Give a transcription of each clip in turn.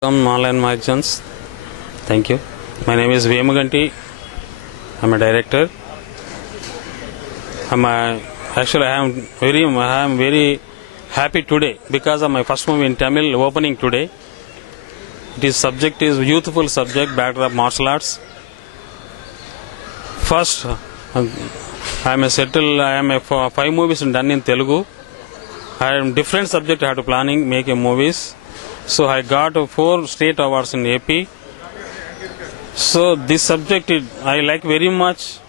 Welcome online magicians. Thank you. My name is Vemuganti. I'm a director. I am very happy today because of my first movie in Tamil opening today. This subject is youthful subject, backdrop martial arts. First, I am a 5 movies done in Telugu. I am different subject. I have to planning making movies. So I got 4 state awards in AP. So this subject I like very much.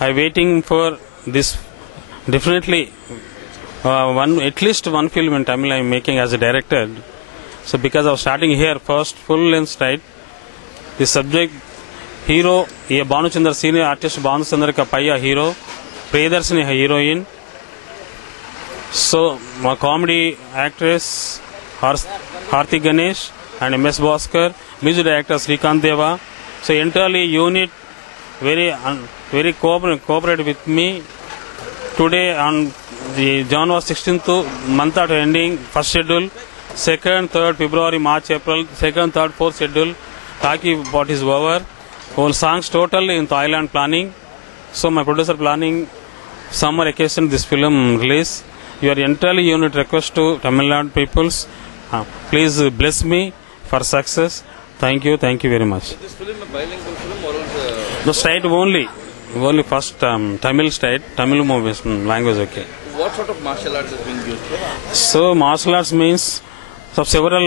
I waiting for this definitely at least one film in Tamil I am making as a director. So because of starting here first full length straight, this subject hero ये Bhanuchandra senior artist Bhanuchandra का पैया hero, Priyadarshini heroine. So my comedy actress Harthi Ganesh and MS Bhaskar, music director Srikant Deva. So entirely unit very cooperate with me. Today on the January 16th month of ending, first schedule, 2nd, 3rd February, March, April, 2nd, 3rd, 4th schedule. Taki what is over. Whole songs totally in Thailand planning. So my producer planning summer occasion this film release. Your entirely unit request to Tamil Nadu peoples. Please bless me for success. Thank you very much. Is this film a bilingual film or is The state only first Tamil state, Tamil movies language okay. what sort of martial arts is being used for? So martial arts means several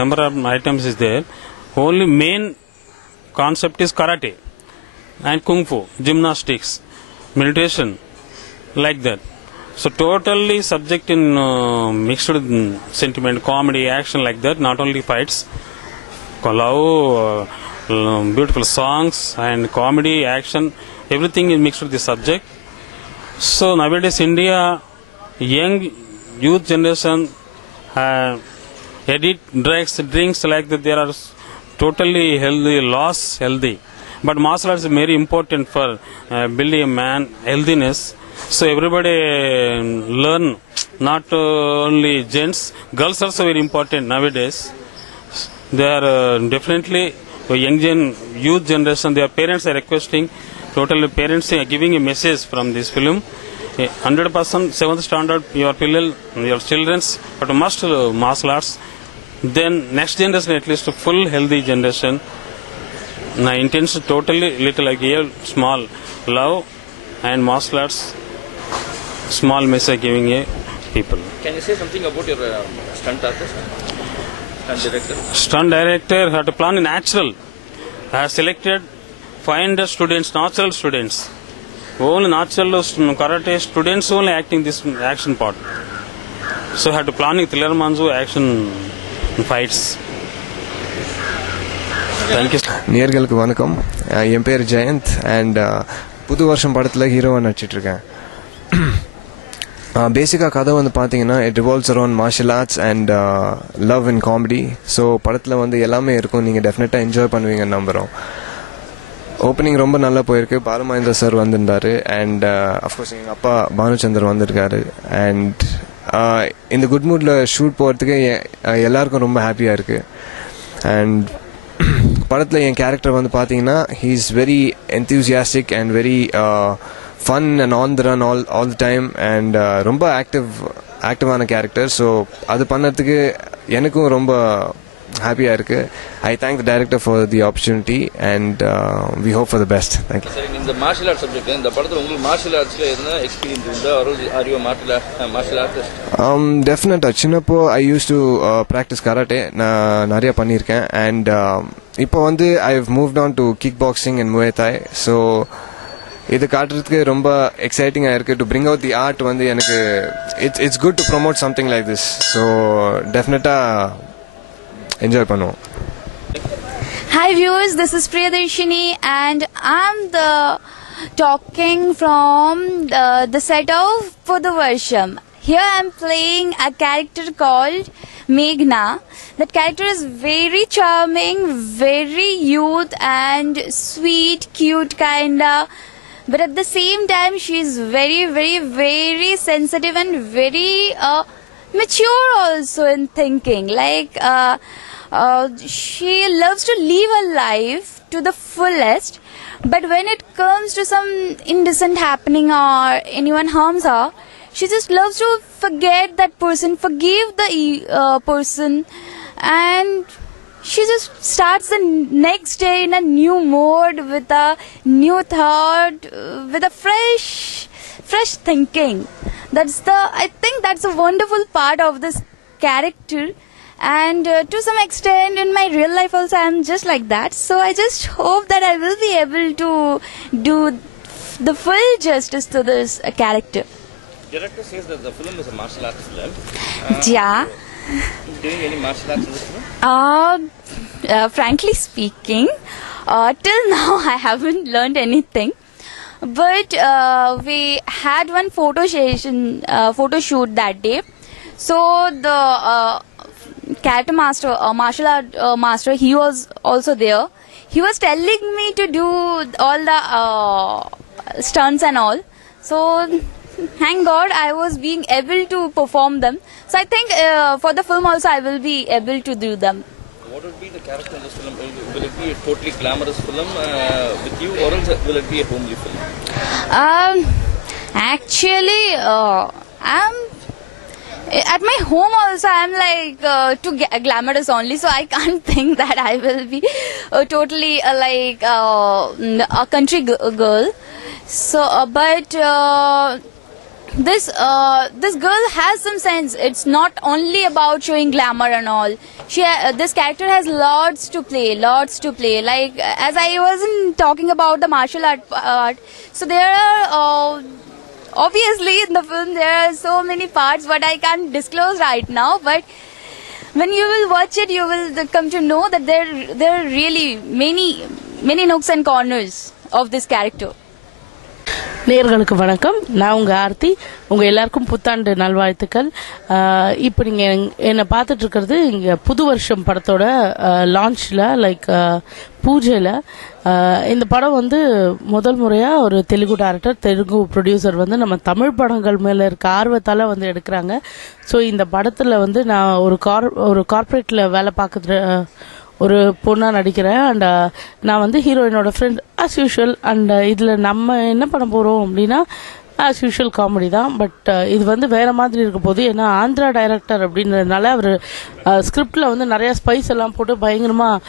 number of items is there. Only main concept is karate and kung fu, gymnastics, meditation, like that. So totally subject in mixed with sentiment, comedy, action like that. Not only fights, love, beautiful songs and comedy, action. Everything is mixed with the subject. So nowadays India, young youth generation edit drugs, drinks like that. They are totally healthy. But martial arts is very important for building a man healthiness. So everybody learn, not only gents, girls also very important nowadays. They are definitely youth generation. Their parents are requesting. Totally parents are giving a message from this film. 100% 7th standard your children's, but must martial arts. Then next generation at least full healthy generation. My intention totally little like here small love and martial arts. Small message giving a people. Can you say something about your stunt artist, stunt director? Stunt director had to plan in natural. I have selected 500 students, natural students. Only natural karate students only acting this action part. So I had to planning thriller manzu action fights. Thank you. நேயர்களுக்கு வணக்கம். என் பேர் Jayant and புது வருஷம் படத்தில் ஹீரோவாக நடிச்சிட்ருக்கேன். பேசிக்காக கதை வந்து பார்த்தீங்கன்னா it revolves around martial arts and love and comedy. So படத்தில் வந்து எல்லாமே இருக்கும். நீங்கள் டெஃபினட்டாக என்ஜாய் பண்ணுவீங்கன்னு நம்புகிறோம். ஓப்பனிங் ரொம்ப நல்லா போயிருக்கு. பாலமகேந்திர சார் வந்திருந்தார் அண்ட் அஃப்கோர்ஸ் எங்கள் அப்பா பானுச்சந்தர் வந்திருக்காரு. அண்ட் இந்த குட் மூடில் ஷூட் போகிறதுக்கு எல்லாருக்கும் ரொம்ப ஹாப்பியாக இருக்குது. அண்ட் படத்தில் என் கேரக்டர் வந்து பார்த்தீங்கன்னா he is very enthusiastic and very fun and on the run all the time and ரொம்ப ஆக்டிவான கேரக்டர். ஸோ அது பண்ணறதுக்கு எனக்கும் ரொம்ப ஹாப்பியாக இருக்குது. I thank the director for the opportunity and we hope for the best. Thank you. சரி, இந்த martial arts subject இந்த படத்தில் உங்களுக்கு மார்ஷியல் ஆர்ட்ஸில் எதுனா எக்ஸ்பீரியன்ஸ் இருந்தால் ஆர் யூ மார்ஷியல் ஆர்டிஸ்ட்? டெஃபினட்டாக சின்னப்போ I use to practice karate நான் நிறையா பண்ணியிருக்கேன். அண்ட் இப்போ வந்து I have moved on to kick boxing and muay Thai. So இது காட்டுறதுக்கு ரொம்ப எக்ஸைட்டிங்காக இருக்குது. To bring out the art வந்து எனக்கு it's good to promote something like this. So டெஃபினட்டாக என்ஜாய் பண்ணுவோம். Hi viewers, this is Priyadarshini and I'm talking from the set of Pudu Varsham. Here I'm playing a character called Meghna. That character is very charming, very youth and sweet, cute kinda. But at the same time, she is very sensitive and very mature also in thinking. Like she loves to live her life to the fullest, but when it comes to some indecent happening or anyone harms her, she just loves to forget that person, forgive the person, and she just starts the next day in a new mode with a new thought, with a fresh thinking. I think that's a wonderful part of this character. And to some extent in my real life also I'm just like that, so I just hope that I will be able to do the full justice to this character. Director says that the film is a martial arts film. Yeah. Doing any martial arts in this film? Frankly speaking, till now I haven't learned anything, but we had one photo shoot that day. So the character master, martial art master, he was also there. He was telling me to do all the stunts and all. So thank God I was being able to perform them. So I think for the film also I will be able to do them. What would be the character in this film? Will it be a totally glamorous film with you, or else will it be a homely film? Actually, I'm at my home also I'm like too glamorous only, so I can't think that I will be totally like a country girl. So but this girl has some sense. It's not only about showing glamour and all. This character has lots to play. Like as I wasn't talking about the martial art, so there are obviously in the film there are so many parts what I can't disclose right now, but when you will watch it you will come to know that there are really many nooks and corners of this character. நேயர்களுக்கு வணக்கம். நான் உங்கள் ஆர்த்தி. உங்கள் எல்லாருக்கும் புத்தாண்டு நல்வாழ்த்துக்கள். இப்போ நீங்கள் என்னை பார்த்துட்டு இருக்கிறது இங்கே புது வருஷம் படத்தோட லான்ச்சில் லைக் பூஜையில். இந்த படம் வந்து முதல் முறையாக ஒரு தெலுங்கு டேரக்டர், தெலுங்கு ப்ரொடியூசர் வந்து நம்ம தமிழ் படங்கள் மேலே இருக்க ஆர்வத்தால் வந்து எடுக்கிறாங்க. ஸோ இந்த படத்தில் வந்து நான் ஒரு கார்ப்பரேட்டில் வேலை பார்க்குற ஒரு பொண்ணாக நடிக்கிறேன். அண்ட் நான் வந்து ஹீரோயினோட ஃப்ரெண்ட் ஆஸ் யூஷுவல். அண்ட் இதில் நம்ம என்ன பண்ண போகிறோம் அப்படின்னா ஆஸ் யூஷுவல் காமெடி தான். பட் இது வந்து வேறு மாதிரி இருக்க போது, ஏன்னா ஆந்திரா டைரக்டர் அப்படின்றதுனால அவர் ஸ்கிரிப்டில் வந்து நிறையா ஸ்பைஸ் எல்லாம் போட்டு பயங்கரமாக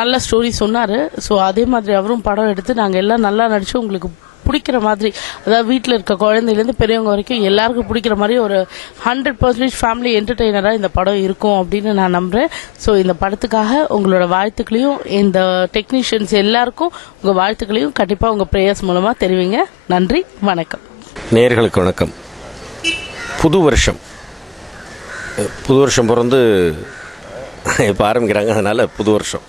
நல்ல ஸ்டோரி சொன்னார். ஸோ அதே மாதிரி அவரும் படம் எடுத்து நாங்கள் எல்லாம் நல்லா நடித்து உங்களுக்கு பிடிக்கிற மாதிரி, அதாவது வீட்டில் இருக்க குழந்தையிலேருந்து பெரியவங்க வரைக்கும் எல்லாருக்கும் பிடிக்கிற மாதிரி ஒரு 100% ஃபேமிலி என்டர்டெய்னராக இந்த படம் இருக்கும் அப்படின்னு நான் நம்புகிறேன். ஸோ இந்த படத்துக்காக உங்களோட வாழ்த்துக்களையும், இந்த டெக்னீஷியன்ஸ் எல்லாருக்கும் உங்கள் வாழ்த்துக்களையும் கண்டிப்பாக உங்கள் ப்ரேயர்ஸ் மூலமாக தெரிவிங்க. நன்றி, வணக்கம். நேயர்களுக்கு வணக்கம். புது வருஷம் பிறந்து இப்போ ஆரம்பிக்கிறாங்க, அதனால் புது வருஷம்.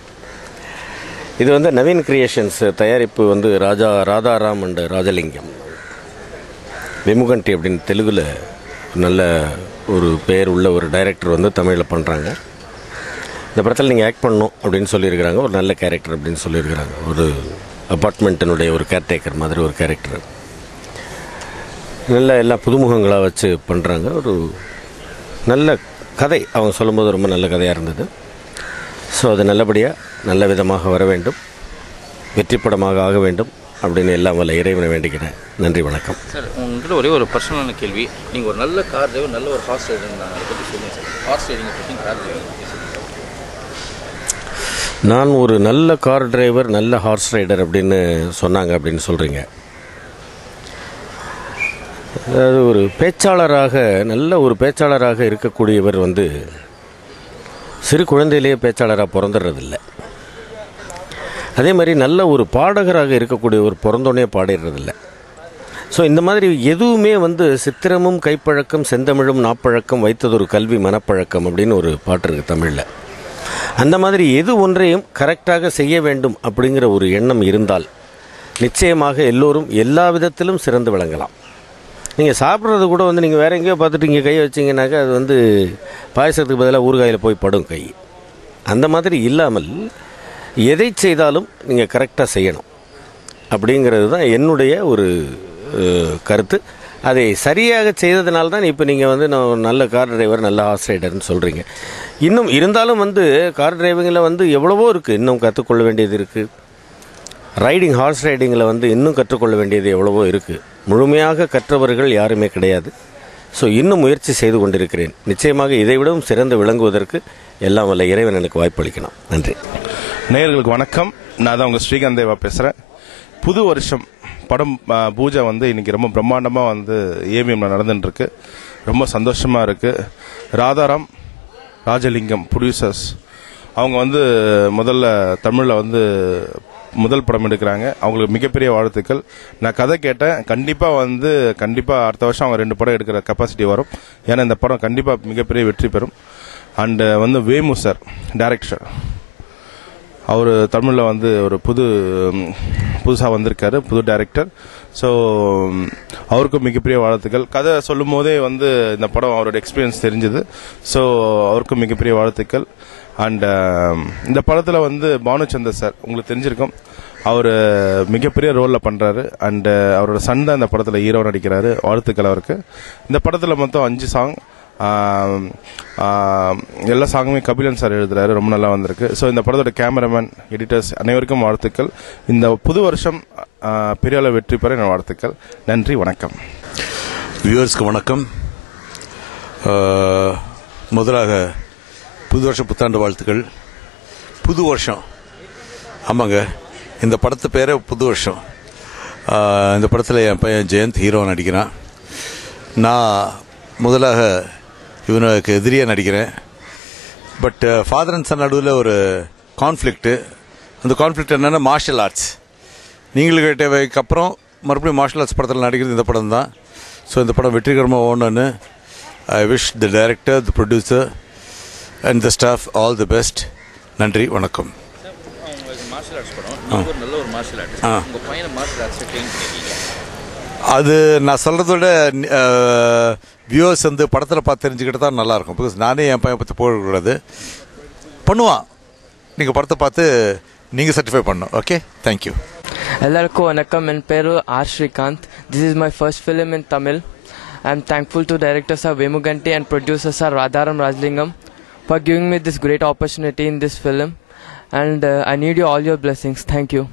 இது வந்து நவீன் கிரியேஷன்ஸ் தயாரிப்பு வந்து ராதாராம் அண்ட் ராஜலிங்கம், விமுகண்டி அப்படின்னு தெலுங்கில் நல்ல ஒரு பெயர் உள்ள ஒரு டைரக்டர் வந்து தமிழில் பண்ணுறாங்க. இந்த படத்தில் நீங்கள் ஆக்ட் பண்ணணும் அப்படின்னு சொல்லியிருக்கிறாங்க. ஒரு நல்ல கேரக்டர் அப்படின்னு சொல்லியிருக்கிறாங்க. ஒரு அப்பார்ட்மெண்ட்டினுடைய ஒரு கேர்டேக்கர் மாதிரி ஒரு கேரக்டர். நல்ல எல்லா புதுமுகங்களாக வச்சு பண்ணுறாங்க. ஒரு நல்ல கதை அவங்க சொல்லும்போது ரொம்ப நல்ல கதையாக இருந்தது. ஸோ அது நல்லபடியாக நல்ல விதமாக வர வேண்டும், வெற்றி படமாக ஆக வேண்டும் அப்படின்னு எல்லாம் வல்ல இறைவனை வேண்டிக்கிறேன். நன்றி, வணக்கம். சார், உங்கள்கிட்ட ஒரே ஒரு பர்சனலான கேள்வி. நீங்கள் ஒரு நல்ல கார் டிரைவர், நல்ல ஒரு ஹார்ஸ் ரைடர், நான் அதை பற்றி சொல்லுங்கள் சார். ஹார்ஸ் ரைடிங்கை பற்றி, கார் டிரைவர் பற்றி சொல்லுங்கள் சார். நான் ஒரு நல்ல கார் டிரைவர், நல்ல ஹார்ஸ் ரைடர் அப்படின்னு சொன்னாங்க அப்படின்னு சொல்கிறீங்க. அதாவது ஒரு பேச்சாளராக, நல்ல ஒரு பேச்சாளராக இருக்கக்கூடியவர் வந்து சிறு குழந்தையிலேயே பேச்சாளராக பிறந்துடுறதில்லை. அதே மாதிரி நல்ல ஒரு பாடகராக இருக்கக்கூடியவர் பிறந்தோடனே பாடிடுறதில்லை. ஸோ இந்த மாதிரி எதுவுமே வந்து சித்திரமும் கைப்பழக்கம் செந்தமிழும் நாப்பழக்கம் வைத்ததொரு கல்வி மனப்பழக்கம் அப்படின்னு ஒரு பாட்டு இருக்குது தமிழில். அந்த மாதிரி எது ஒன்றையும் கரெக்டாக செய்ய வேண்டும் அப்படிங்கிற ஒரு எண்ணம் இருந்தால் நிச்சயமாக எல்லோரும் எல்லா விதத்திலும் சிறந்து விளங்கலாம். நீங்கள் சாப்பிட்றது கூட வந்து நீங்கள் வேறு எங்கேயோ பார்த்துட்டு இங்கே கை வச்சிங்கனாக்கா அது வந்து பாயசத்துக்கு பதிலாக ஊறுகாயில் போய் படும் கை. அந்த மாதிரி இல்லாமல் எதை செய்தாலும் நீங்கள் கரெக்டாக செய்யணும் அப்படிங்கிறது தான் என்னுடைய ஒரு கருத்து. அதை சரியாக செய்ததுனால தான் இப்போ நீங்கள் வந்து நான் ஒரு நல்ல கார் டிரைவர் நல்ல ஹார்ஸ் ரைடர்னு சொல்கிறீங்க. இன்னும் இருந்தாலும் வந்து கார் டிரைவிங்கில் வந்து எவ்வளவோ இருக்குது, இன்னும் கற்றுக்கொள்ள வேண்டியது இருக்குது. ரைடிங் ஹார்ஸ் ரைடிங்கில் வந்து இன்னும் கற்றுக்கொள்ள வேண்டியது எவ்வளவோ இருக்குது. முழுமையாக கற்றவர்கள் யாருமே கிடையாது. ஸோ இன்னும் முயற்சி செய்து கொண்டிருக்கிறேன். நிச்சயமாக இதைவிடவும் சிறந்து விளங்குவதற்கு எல்லாம் வல்ல இறைவன் எனக்கு வாய்ப்பளிக்கணும். நன்றி. நேயர்களுக்கு வணக்கம். நான் தான் உங்கள் ஸ்ரீகாந்த் தேவா பேசுகிறேன். புது வருஷம் படம் பூஜை வந்து இன்றைக்கி ரொம்ப பிரம்மாண்டமாக வந்து ஏவிஎம்ல நடந்துட்டுருக்கு. ரொம்ப சந்தோஷமாக இருக்குது. ராதாராம் ராஜலிங்கம் ப்ரொடியூசர்ஸ் அவங்க வந்து முதல்ல தமிழில் வந்து முதல் படம் எடுக்கிறாங்க. அவங்களுக்கு மிகப்பெரிய வாழ்த்துக்கள். நான் கதை கேட்டேன். கண்டிப்பாக அடுத்த வருஷம் அவங்க 2 படம் எடுக்கிற கெப்பாசிட்டி வரும். ஏன்னா இந்த படம் கண்டிப்பாக மிகப்பெரிய வெற்றி பெறும். அண்டு வந்து வேமு சார் டைரக்டர், அவர் தமிழில் வந்து ஒரு புதுசாக வந்திருக்காரு, புது டைரக்டர். ஸோ அவருக்கும் மிகப்பெரிய வாழ்த்துக்கள். கதை சொல்லும் போதே வந்து இந்த படம் அவரோட எக்ஸ்பீரியன்ஸ் தெரிஞ்சுது. ஸோ அவருக்கும் மிகப்பெரிய வாழ்த்துக்கள். அண்ட் இந்த படத்தில் வந்து பானுச்சந்தர் சார் உங்களுக்கு தெரிஞ்சிருக்கும், அவர் மிகப்பெரிய ரோலில் பண்ணுறாரு. அண்டு அவரோட சன் தான் இந்த படத்தில் ஹீரோ நடிக்கிறாரு. வாழ்த்துக்கள் அவருக்கு. இந்த படத்தில் மொத்தம் 5 சாங், எல்லா சாங்குமே கபிலன் சார் எழுதுறாரு. ரொம்ப நல்லா வந்திருக்கு. ஸோ இந்த படத்தோட கேமராமேன், எடிட்டர்ஸ் அனைவருக்கும் வாழ்த்துக்கள். இந்த புது வருஷம் பெரிய அளவு வெற்றி பெற என் வாழ்த்துக்கள். நன்றி, வணக்கம். வியூவர்ஸ்க்கு வணக்கம். முதலாக புது வருஷம் புத்தாண்டு வாழ்த்துக்கள். புது வருஷம், ஆமாங்க, இந்த படத்து பேரே புது வருஷம். இந்த படத்தில் என் பையன் ஜெயந்த் ஹீரோ நடிக்கிறான். நான் முதலாக இவனுக்கு எதிரியாக நடிக்கிறேன். பட் ஃபாதர் அண்ட் சன் நடுவில் ஒரு கான்ஃப்ளிக்ட்டு. அந்த கான்ஃப்ளிக்ட் என்னென்னா மார்ஷல் ஆர்ட்ஸ். நீங்கள் கேட்டவைக்கு அப்புறம் மறுபடியும் மார்ஷல் ஆர்ட்ஸ் படத்தில் நடிக்கிறது இந்த படம் தான். ஸோ இந்த படம் வெற்றிகரமாக ஓடணுன்னு I wish the director, the producer and the staff all the best. நன்றி, வணக்கம். அது நான் சொல்கிறத விட வியூவர்ஸ் வந்து படத்தில் பார்த்து தெரிஞ்சுக்கிட்டு தான் நல்லாயிருக்கும். பிகாஸ் நானே என் பையன் பற்றி போடக்கூடாது. பண்ணுவான். நீங்கள் படத்தை பார்த்து நீங்கள் சர்டிஃபை பண்ணணும். Okay, thank you. எல்லாருக்கும் வணக்கம். என் பேர் R Srikanth. This is my first film in Tamil. I am thankful to director sir Vemuganti and producer sir Radharam Rajlingam for giving me this great opportunity in this film, and I need all your blessings. Thank you.